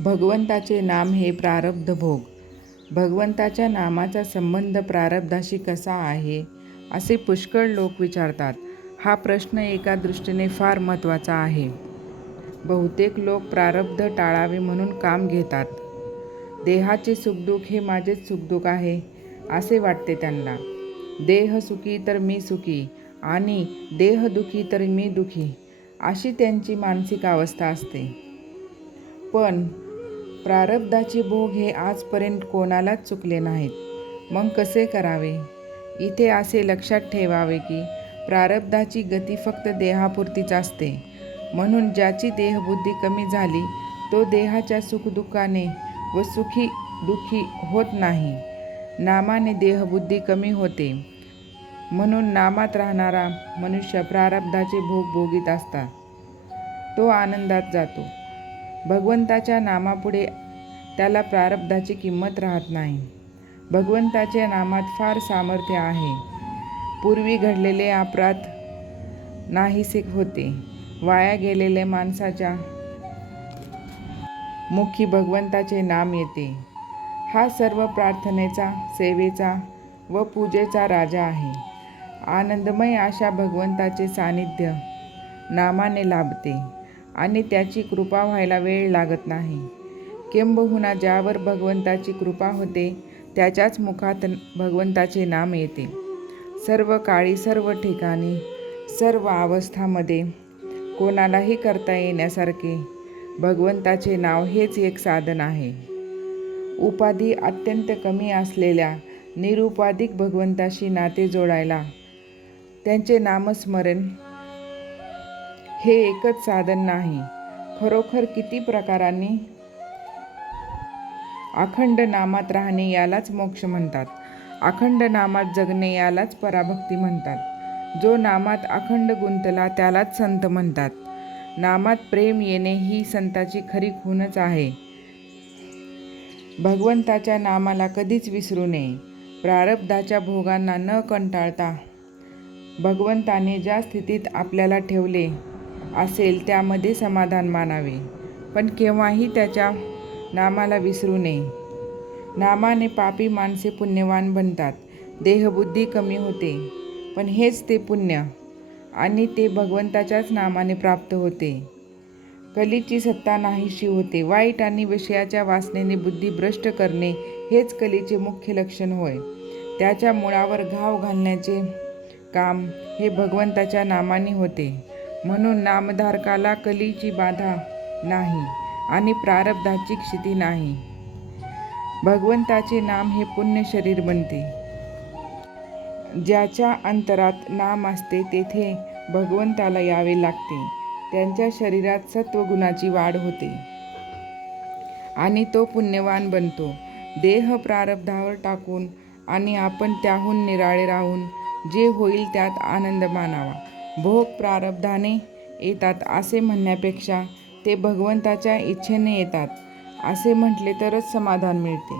भगवंताचे नाम हे प्रारब्ध भोग. भगवंताच्या नामाचा संबंध प्रारब्धाशी कसा आहे, असे पुष्कळ लोक विचारतात. हा प्रश्न एका दृष्टीने फार महत्त्वाचा आहे. बहुतेक लोक प्रारब्ध टाळावे म्हणून काम घेतात. देहाचे सुखदुःख हे माझेच सुखदुःख आहे, असे वाटते त्यांना. देह सुखी तर मी सुखी आणि देह दुखी तर मी दुखी, अशी त्यांची मानसिक अवस्था असते. पण प्रारब्धाचे भोग हे आजपर्यंत कोणालाच चुकले नाहीत. मग कसे करावे? इथे असे लक्षात ठेवावे की प्रारब्धाची गती फक्त देहापुरतीच असते. म्हणून ज्याची देहबुद्धी कमी झाली तो देहाच्या सुखदुःखाने व सुखी दुःखी होत नाही. नामाने देहबुद्धी कमी होते. म्हणून नामात राहणारा मनुष्य प्रारब्धाचे भोग भोगीत असता तो आनंदात जातो. भगवंताच्या नामापुढे त्याला प्रारब्धाची किंमत राहत नाही. भगवंताच्या नामात फार सामर्थ्य आहे. पूर्वी घडलेले अपराध नाहीसे होते. वाया गेलेल्या माणसाच्या मुखी भगवंताचे नाम येते. हा सर्व प्रार्थनेचा, सेवेचा व पूजेचा राजा आहे. आनंदमय अशा भगवंताचे सानिध्य नामाने लाभते आणि त्याची कृपा व्हायला वेळ लागत नाही. किंबहुना ज्यावर भगवंताची कृपा होते त्याच्याच मुखात भगवंताचे नाम येते. सर्व काळी, सर्व ठिकाणी, सर्व अवस्थांमध्ये कोणालाही करता येण्यासारखे भगवंताचे नाव हेच एक साधन आहे. उपाधी अत्यंत कमी असलेल्या निरुपाधिक भगवंताशी नाते जोडायला त्यांचे नामस्मरण हे एकच साधन नाही. खरोखर किती प्रकारांनी अखंड नामात राहणे यालाच मोक्ष म्हणतात. अखंड नामात जगणे यालाच पराभक्ती म्हणतात. जो नामात अखंड गुंतला त्यालाच संत म्हणतात. नामात प्रेम येणे ही संताची खरी खूणच आहे. भगवंताच्या नामाला कधीच विसरू नये. प्रारब्धाच्या भोगांना न कंटाळता भगवंताने ज्या स्थितीत आपल्याला ठेवले असेल त्यामध्ये समाधान मानावे, पण केव्हाही त्याच्या नामाला विसरू नये. नामाने पापी माणसे पुण्यवान बनतात. देहबुद्धी कमी होते, पण हेच ते पुण्य आणि ते भगवंताच्याच नामाने प्राप्त होते. कलीची सत्ता नाहीशी होते. वाईट आणि विषयाच्या वासनेने बुद्धी भ्रष्ट करणे हेच कलीचे मुख्य लक्षण होय. त्याच्या मुळावर घाव घालण्याचे काम हे भगवंताच्या नामाने होते. म्हणून नामधारकाला कलीची बाधा नाही आणि प्रारब्धाची क्षिती नाही. भगवंताचे नाम हे पुण्य शरीर बनते. ज्याच्या अंतरात नाम असते तेथे भगवंताला यावे लागते. त्यांच्या शरीरात सत्वगुणाची वाढ होते आणि तो पुण्यवान बनतो. देह प्रारब्धावर टाकून आणि आपण त्याहून निराळे राहून जे होईल त्यात आनंद मानावा. भोग प्रारब्धाने येतात असे म्हणण्यापेक्षा ते भगवंताच्या इच्छेने येतात असे म्हटले तरच समाधान मिळते.